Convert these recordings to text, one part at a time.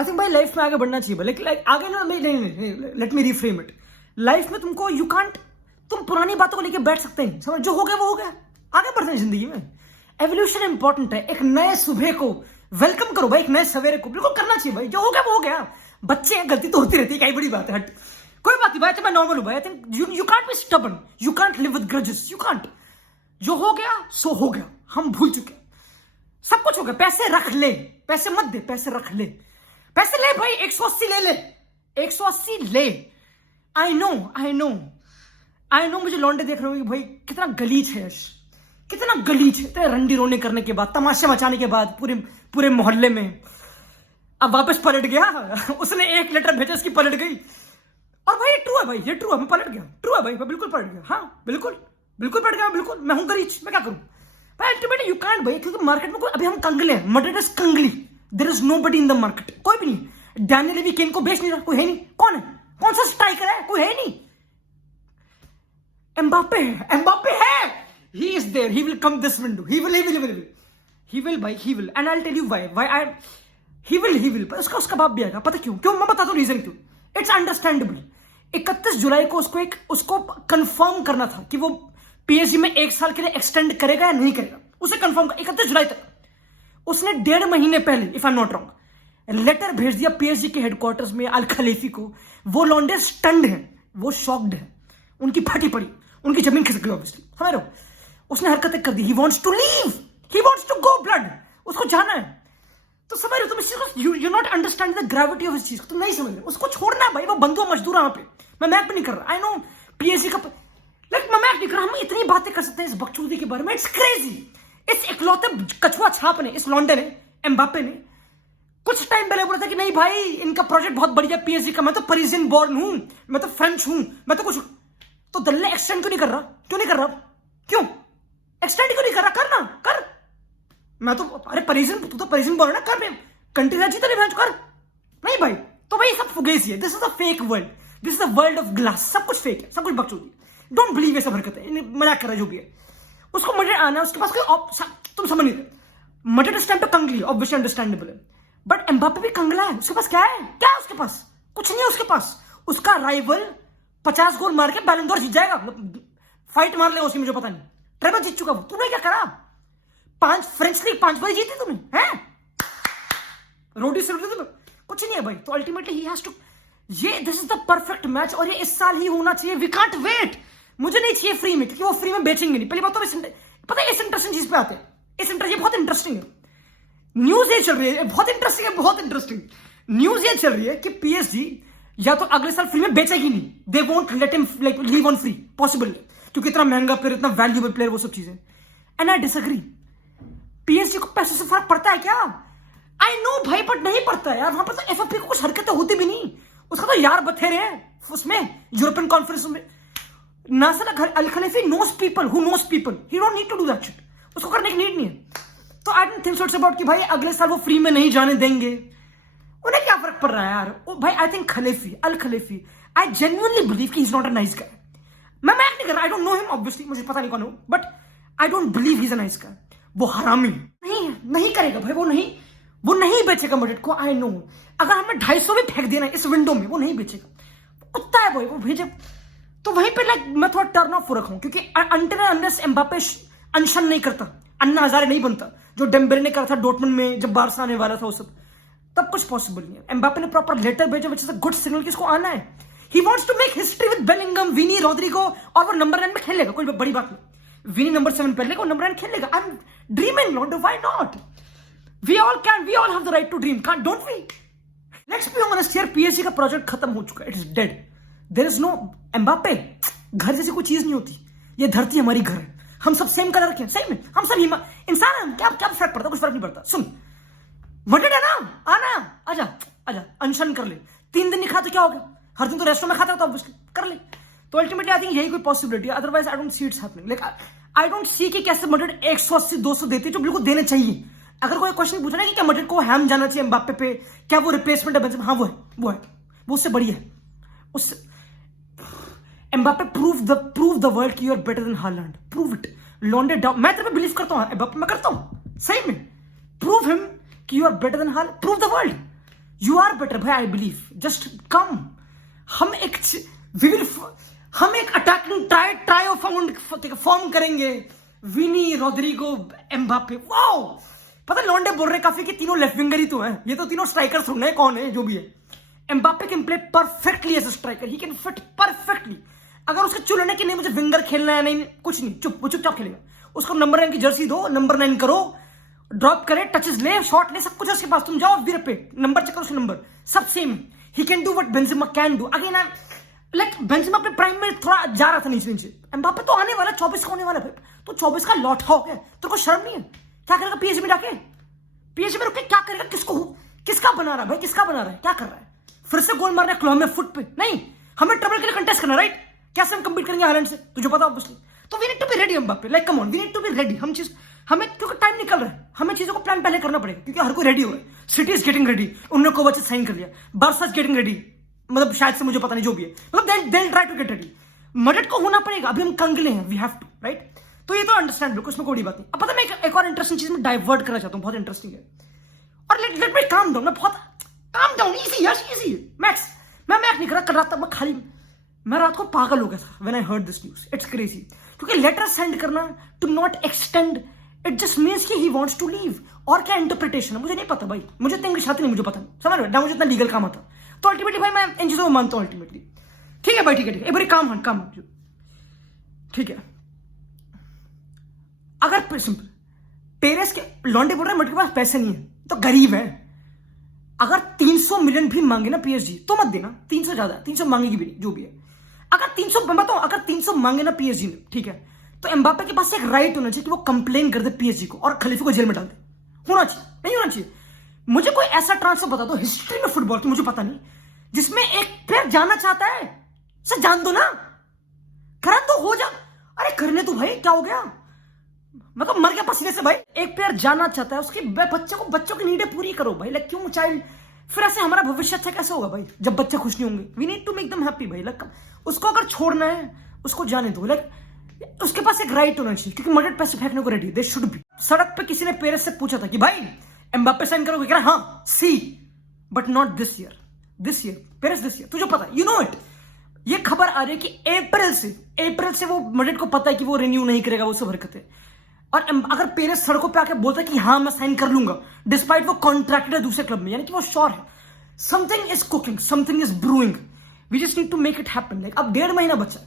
I think भाई life में आगे बढ़ना चाहिए भाई, लाइक आगे ना, नहीं, let me reframe it. Life में तुमको यू कांट, तुम पुरानी बातों को लेके बैठ सकते हैं, समझ, जो हो गया वो हो गया, आगे बढ़ते हैं जिंदगी में। एवोल्यूशन इंपॉर्टेंट है। एक नए सुबह को वेलकम करो भाई, एक नए सवेरे को बिल्कुल करना चाहिए भाई, जो हो गया वो हो गया। बच्चे हैं, गलती तो होती रहती है, क्या बड़ी बात है, हट, कोई बात नहीं भाई, तो मैं नॉर्मल हूं भाई। I think you can't be stubborn, you can't live with grudges, you can't. जो हो गया सो हो गया, हम भूल चुके, सब कुछ हो गया। पैसे रख ले, पैसे मत दे, पैसे रख ले, पैसे ले भाई, 180 ले ले, 180 ले। आई नो मुझे लौंडे देख रहे हो भाई, कितना गलीज है यश, कितना गलीज है। तेरे रंडी रोने करने के बाद, तमाशे मचाने के बाद पूरे मोहल्ले में, अब वापस पलट गया। उसने एक लेटर भेजा, उसकी पलट गई। और भाई ये ट्रू है भाई, ये ट्रू है, मैं पलट गया, ट्रू है भाई, मैं बिल्कुल पलट गया, हाँ बिल्कुल पलट गया, बिल्कुल। मैं हूं गरीज, मैं क्या करूं भाई, अल्टीमेटली यू कांट भाई, क्योंकि मार्केट में कोई, अभी हम कंगले हैं, मर्डर इज कंगली, there is nobody in the market, कोई भी नहीं। डैनियल लेवी केन को बेच नहीं रहा, कोई है नहीं। कौन है, कौन सा स्ट्राइकर है, कोई है नहीं। एम्बापे है, he is there, he will come this window, he will भाई, he will, and I'll tell you why he will, पर उसका बाप भी आएगा, पता क्यों मैं बताता हूँ रीजन क्यों। It's understandable. 31 जुलाई को उसको कंफर्म करना था कि वो पीएसजी में 1 साल के लिए एक्सटेंड करेगा या नहीं करेगा, उसे कंफर्म 31 जुलाई तक। उसने 1.5 महीने पहले, if I am not wrong, letter भेज दिया पीएसजी के हेडक्वार्टर्स में अल खलीफी को। वो लॉन्डे स्टन्ड है, वो शॉक्ड है, उनकी फटी पड़ी, उनकी जमीन खिसक गई ऑब्वियसली, समझ रहे हो। उसने हरकतें कर दी, he wants to leave, he wants to go blood, उसको जाना है। तो समझ रहे हो तुम इस चीज को, you not understand the gravity of इस चीज को, तुम नहीं समझ रहे, उसको छोड़ना है भाई, वो बंधुआ मजदूर है वहां पे। मैं मैक भी नहीं कर रहा, आई नो पीएसजी का, लाइक मैं मैक नहीं कर रहा। हम इतनी बातें कर सकते हैं इस बकचोदी के बारे में, इट्स क्रेजी। इस इकलौते कछुआ छाप ने, इस लॉन्डे ने, एम्बापे ने कुछ टाइम पहले बोला था कि नहीं भाई इनका प्रोजेक्ट बहुत बढ़िया पीएसजी का, मैं तो पेरिसियन बॉर्न हूं, मैं तो फ्रेंच हूं, मैं तो कुछ। तो दल्ले एक्सटेंड क्यों नहीं कर रहा, क्यों एक्सटेंड क्यों नहीं कर रहा, करना कर। मैं तो, अरे पेरिसियन, तू तो पेरिसियन बॉर्न है ना, कर, कंट्री राजी तो नहीं कर, नहीं भाई। तो भाई सब फुगेसी है, this is a fake world, this is a world of glass, सब कुछ फेक है, सब कुछ बकचोदी। डोंट बिलीव ये सब हरकतें, मजाक कर रहा है जो भी है। उसको मर्डर आना, उसके पास कोई, तुम समझ नहीं रहे, मर्डर इस टाइम पे कंगली, ऑब्वियसली अंडरस्टैंडेबल है, बट एम्बापे भी कंगला है। उसके पास क्या है, उसके पास कुछ नहीं है। उसके पास उसका राइवल 50 गोल मार के बैलन डोर जीत जाएगा, फाइट मार लेगा उसकी, मुझे पता नहीं, ट्रेबल जीत चुका वो। तूने क्या करा, 5 फ्रेंच लीग 5 बार जीती तुमने, हैं रोटी से रोटी, कुछ नहीं है भाई। तो अल्टीमेटली ही हैज टू, ये this is the perfect match, और ये इस साल ही होना चाहिए। वी कांट वेट, मुझे नहीं चाहिए फ्री में, क्योंकि वो फ्री में बेचेंगे नहीं। पहली बात तो पता है, इस इंटरेस्टिंग चीज पे आते हैं, ये बहुत इंटरेस्टिंग है। न्यूज ये चल रही है, बहुत इंटरेस्टिंग न्यूज ये चल रही है कि पीएसजी या तो अगले साल फ्री में बेचेगी नहीं, they won't let him like leave on free, possible, क्योंकि इतना महंगा प्लेयर, इतना वैल्यूएबल प्लेयर, वो सब चीजें। And I disagree. पीएसजी को पैसे से फर्क पड़ता है क्या, आई नो भाई, बट नहीं पड़ता यार। वहां पर तो एफएफपी को कुछ हरकतें होती भी नहीं, उसका तो यार बथेरे हैं उसमें, यूरोपियन कॉन्फ्रेंस में। Nasser Al Khelaifi knows people who knows people, he don't need to do that shit, उसको करने की नीड नहीं है। तो I don't think so it's about कि भाई अगले साल वो फ्री में नहीं जाने देंगे, उन्हें क्या फर्क पड़ रहा है यार। ओ भाई, I think Al Khelaifi, I genuinely believe कि he is not a nice guy. मैं मैक नहीं कर रहा, I don't know him obviously, मुझे पता नहीं कौन हो, but I don't believe he is a nice guy. वो हरामी नहीं करेगा भाई, वो नहीं बेचेगा मर्डर को, आई नो। अगर हमें 250 भी फेंक देना इस विंडो में, वो नहीं बेचेगा, कुत्ता है भाई, वो भेजे। तो वहीं पे लाइक मैं थोड़ा टर्न ऑफ हो रखा हूं, क्योंकि अनटिल अनलेस एम्बापे अनशन नहीं करता, अन्ना हजारे नहीं बनता, जो डेम्बेले ने करा था डॉर्टमुंड में जब बारसा आने वाला था, वो सब तब कुछ पॉसिबल नहीं है। एम्बापे ने प्रॉपर लेटर भेजा, which is a good signal कि इसको आना है। He wants to make history with Bellingham, Vini, Rodrigo, और वो नंबर 9 में खेलेगा, कोई बड़ी बात नहीं। विनी नंबर 7 पहले को नंबर 9 खेलेगा। आई एम ड्रीमिंग, लॉन्डो, why not? We all have the right to dream, don't we? Let's be honest here, PSG का प्रोजेक्ट खत्म हो चुका है, it is dead. There is no Mbappe. घर जैसी कोई चीज नहीं होती, ये धरती हमारी घर है, हम सब सेम कलर के हैं, सही में हम सब इंसान हैं, क्या फर्क पड़ता, कुछ फर्क नहीं पड़ता। सुन, मर्डर है ना, आना, आजा अनशन कर ले, 3 दिन नहीं खा तो क्या हो गया, हर दिन तो रेस्टोरेंट में खाता था, ऑब्वियसली कर ले। तो अल्टीमेटली आई थिंक यही कोई पॉसिबिलिटी है, otherwise I don't see it's happening. Like I don't see कि कैसे मर्डर 180-200 देते, जो बिल्कुल देने चाहिए। अगर कोई क्वेश्चन पूछना है कि क्या मर्डर को हैम जाना चाहिए एम्बापे पे, क्या वो रिप्लेसमेंट है बेंजेमा, हाँ वो है, वो उससे बढ़िया है। उससे एम्बापे प्रूव द वर्ल्ड कि you are better than Haaland, prove it. लॉन्डे डाउन, मैं तेरे पे बिलीव करता हूँ एम्बापे, मैं करता हूँ, सही में। प्रूव हिम कि you are better than Haaland, prove the world. You are better भाई, आई बिलीव, जस्ट कम। हम एक अटैकिंग ट्राई फॉर्म करेंगे, विनी, रोड्रिगो, एम्बापे। वाओ, पता लॉन्डे बोल रहे काफी कि तीनों लेफ्ट विंगर ही तो हैं, ये तो तीनों स्ट्राइकर्स होंगे, है कौन है जो भी है। Mbappe can play perfectly as a striker, he can fit perfectly. अगर उसके चुनने की नहीं मुझे विंगर खेलना है, नहीं कुछ नहीं, चुपचाप खेलेगा। उसको नंबर 9 की जर्सी दो, नंबर 9 करो, ड्रॉप करे, टचेस ले, शॉट ले, सब कुछ उसके पास। तुम जाओ वी रिपीट, नंबर चेक करो उसके नंबर, सब same. He can do what Benzema can do. Again like Benzema पे प्राइम में थोड़ा जा रहा था नीचे। एम्बापे तो आने वाला 24 का होने वाला है, तो 24 का लौटा हो गया, तेरे को शर्म नहीं है? क्या करेगा पीएसजी में जाके? पीएसजी में रुके क्या करेगा? किसका बना रहा है भाई, किसका बना रहा है, क्या कर रहा है? फिर से गोल मारना क्लॉ में फुट पे? नहीं, हमें ट्रबल के लिए कंटेस्ट करना, राइट? कैसे हम कंपीट करेंगे हालैंड से, तुझे पता ऑब्वियसली। तो we need to be ready Mbappe, like come on, we need to be ready. हमें क्योंकि टाइम निकल रहा है, हमें चीजों को प्लान पहले करना पड़ेगा, क्योंकि हर कोई रेडी हो रहा है। सिटी इज गेटिंग रेडी, उन्होंने कोवाचिच साइन कर लिया, बार्सा इज गेटिंग रेडी, मतलब शायद से, मुझे पता नहीं, जो भी है, मतलब they try to get ready. Madrid को होना पड़ेगा, अभी हम कंगले हैं, वी हैव टू, राइट? तो ये तो अंडरस्टैंड बिल्कुल, उसमें कोई बात नहीं। अब पता मैं एक और इंटरेस्टिंग चीज में डाइवर्ट करना चाहता हूँ, बहुत इंटरेस्टिंग है। और लेट मी काम डाउन, बहुत काम डाउन, इजी यार, इजी मैक्स। मैं नहीं कर रहा, कर रहा था मैं रात को पागल हो गया था when I heard this news. It's crazy, क्योंकि लेटर सेंड करना to not extend, it just means कि ही वांट्स टू लीव। और क्या इंटरप्रिटेशन है मुझे नहीं पता भाई, मुझे इतना इंग्लिश आती नहीं, मुझे पता नहीं, समझ रहे ना, मुझे इतना लीगल काम आता। तो अल्टीमेटली भाई मैं इन चीजों को मानता हूँ अल्टीमेटली। ठीक है भाई, ठीक है, एक बार काम ठीक है। अगर सिंपल पेरेस के लॉन्डे बोल रहे हैं, मेरे पास पैसे नहीं है, तो गरीब है। अगर 300 मिलियन भी मांगे ना पीएसजी, तो मत देना, 300 ज्यादा, 300 मांगेगी भी नहीं, जो भी है। अगर 300 मैं बताऊं, अगर 300 मांगे ना पीएसजी ने, ठीक है, तो एम्बापे के पास एक राइट होना चाहिए कि वो कंप्लेन कर दे पीएसजी को और खलीफा को जेल में डाल दे। होना चाहिए, नहीं होना चाहिए? मुझे कोई ऐसा ट्रांसफर बता दो हिस्ट्री में फुटबॉल की, मुझे पता नहीं, जिसमें एक प्लेयर जाना चाहता है, सर जान दो ना, करा तो हो जा। अरे करने तो भाई, क्या हो गया, मतलब मर गया पसीने से भाई। एक प्लेयर जाना चाहता है, उसके बच्चों की नीडें पूरी करो भाई, लाइक क्यों चाइल्ड, फिर ऐसे हमारा भविष्य अच्छा कैसे होगा भाई जब बच्चे खुश नहीं होंगे? We need to make them happy भाई, लाइक उसको अगर छोड़ना है उसको जाने दो, लाइक उसके पास एक राइट होना चाहिए, क्योंकि मदद पैसे फेंकने को रेडी, दे शुड बी। सड़क पे किसी ने पेरेस से पूछा था कि भाई एम्बापे साइन करोगे, कह रहा हाँ see, but not this year Perez this year, तुझे पता है, यू नो इट। ये खबर आ रही है कि अप्रैल से वो मड्रिड को पता है कि वो रिन्यू नहीं करेगा वो सब हरकतें। और अगर पेरेस सड़कों पे आके बोलता है कि हाँ मैं साइन कर लूंगा, डिस्पाइट वो कॉन्ट्रैक्टेड है दूसरे क्लब में, यानी कि वो श्योर है something is cooking, something is brewing, we just need to make it happen. Like अब 1.5 महीना बचा,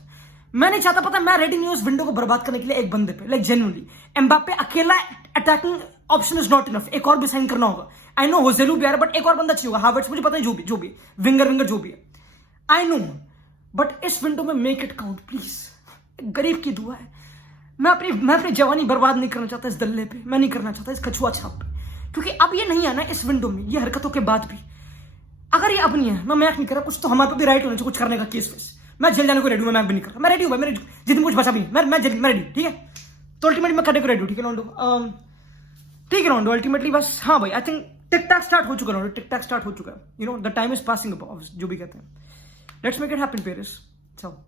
मैं नहीं चाहता, पता मैं रेडी नहीं हूं उस विंडो को बर्बाद करने के लिए एक बंदे पे, लाइक जेन्युइनली। एम्बापे अकेला attacking option is not enough, एक और भी साइन करना होगा। आई नो होज़ेलू भी आ रहा, बट एक और बंदा चाहिए होगा, हावर्ट्स, मुझे पता है, जो भी विंगर जो भी है, आई नो, बट इस विंडो में मेक इट काउंट प्लीज। गरीब की दुआ है, मैं अपनी जवानी बर्बाद नहीं करना चाहता इस दल्ले पे, मैं नहीं करना चाहता इस कछुआ छाप पे, क्योंकि अब ये नहीं आना इस विंडो में, ये हरकतों के बाद भी। अगर ये अब नहीं है, मैं मैक नहीं कर रहा, कुछ तो हमारे पे भी राइट होना चाहिए कुछ करने का, केस फेस। मैं जेल जाने को रेडी हूं, मैं मैक भी नहीं कर रहा, मैं रेडी हूं भाई, मेरे जितने कुछ बचा भी मैं रेडी, ठीक है। तो अल्टीमेटली मैं करने को रेडी हूं, ठीक है रोंडो, ठीक है रोंडो, अल्टीमेटली बस। हाँ भाई, I think tick tech start हो चुका है, you know the time is passing, जो भी कहते हैं। Let's make it happen Perez, चलो।